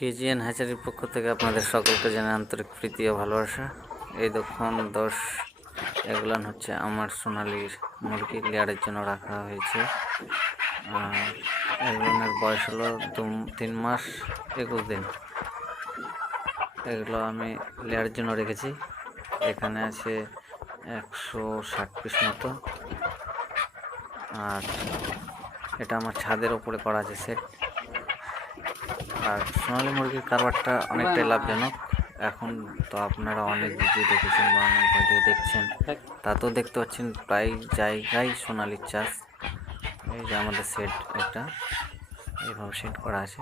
KGN হ্যাচারির পক্ষ থেকে আপনাদের সকলকে জানাই আন্তরিক প্রীতি ও ভালোবাসা। এই দেখুন এগুলো হচ্ছে আমার সোনালী মুরগি লেয়ারের জন্য রাখা হয়েছে। এগুলোর বয়স হলো 3 মাস 21 দিন। এগুলো আমি লেয়ারের জন্য রেখেছি। এখানে আছে 160 পিস মতো, আর এটা আমার ছাদের উপরে করা আছে সেট। আর সোনালী মুরগির কারবারটা অনেকটাই লাভজনক। এখন তো আপনারা অনেক ভিডিও দেখেছেন বা অনেক ভিডিও দেখছেন, তাতেও দেখতে পাচ্ছেন প্রায় জায়গায় সোনালির চাষ। এই যে আমাদের সেট একটা এইভাবে সেট করা আছে।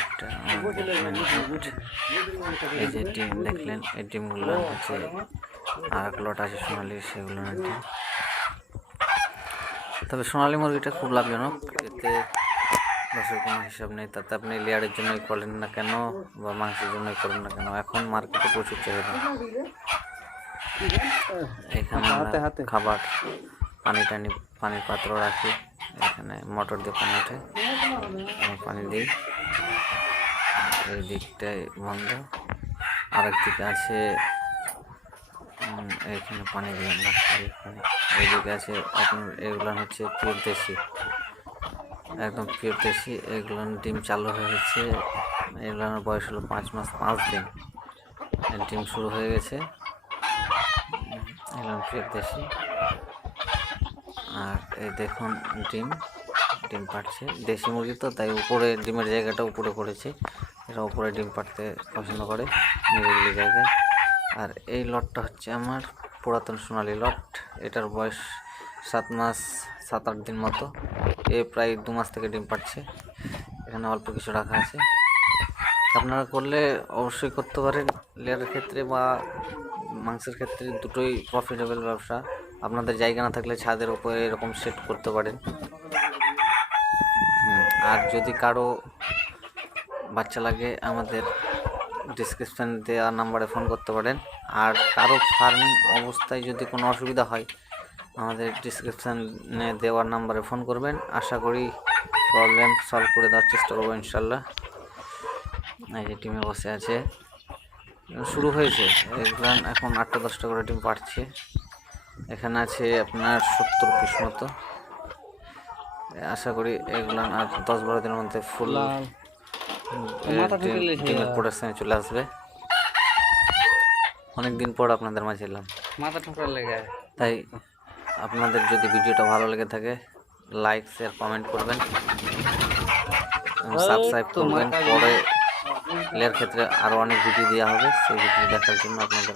একটা এই যে ডিম দেখলেন, এই ডিমগুলো হচ্ছে আর এক লট আছে সোনালির, সেগুলো ডিম। তবে সোনালী মুরগিটা খুব লাভজনক, এতে লসের কোনো হিসাব নেই। তাতে আপনি লেয়ারের জন্যই করেন না কেন বা মাংসের জন্যই করেন না কেন, এখন মার্কেটে প্রচুর চাহিদা। এখানে খাবার পানির পাত্র রাখি, এখানে মোটর দিয়ে পানি ওঠে, আমি পানি দিই। এই দিকটাই বন্ধ, আরেক দিকে আছে এখানে পানি দিলাম না, এইদিকে আছে আপনার এগুলো হচ্ছে পিওর দেশি, একদম পিওর দেশি। এগুলো ডিম চালু হয়েছে, এগুলোর বয়স হলো 5 মাস 5 দিন, ডিম শুরু হয়ে গেছে। এগুলো পিওর দেশি। আর এই দেখুন ডিম পাড়ছে, দেশি মুরগি তো তাই উপরে ডিমের জায়গাটা উপরে করেছে, এরা উপরে ডিম পাড়তে পছন্দ করে নিরিবিলি জায়গায়। আর এই লটটা হচ্ছে আমার পুরাতন সোনালী লট, এটার বয়স 7 মাস 7-8 দিন মতো। এ প্রায় 2 মাস থেকে ডিম পাড়ছে। এখানে অল্প কিছু রাখা আছে, আপনারা করলে অবশ্যই করতে পারেন। লেয়ারের ক্ষেত্রে বা মাংসের ক্ষেত্রে দুটোই প্রফিটেবল ব্যবসা। আপনাদের জায়গা না থাকলে ছাদের উপরে এরকম সেট করতে পারেন। আর যদি কারো বাচ্চা লাগে আমাদের ডিসক্রিপশান দেওয়া নাম্বারে ফোন করতে পারেন। আর কারো ফার্মিং অবস্থায় যদি কোনো অসুবিধা হয় আমাদের ডিসক্রিপশানে দেওয়ার নাম্বারে ফোন করবেন, আশা করি প্রবলেম সলভ করে দেওয়ার চেষ্টা করবো ইনশাল্লাহ। এই যে টিমে বসে আছে, শুরু হয়েছে, এগুলো এখন 8-10টা করে টিম পাড়ছে। এখানে আছে আপনার 70 পিস মতো। আশা করি এগুলো আর 10-12 দিনের মধ্যে ফুল ডিমের প্রোডাকশানে চলে আসবে। অনেকদিন পর আপনাদের মাঝে এলাম, তাই আপনাদের যদি ভিডিওটা ভালো লেগে থাকে লাইক শেয়ার কমেন্ট করবেন, সাবস্ক্রাইব করবেন। পরে লেয়ার ক্ষেত্রে আরও অনেক ভিডিও দেওয়া হবে, সেই ভিডিও দেখার জন্য আপনাদের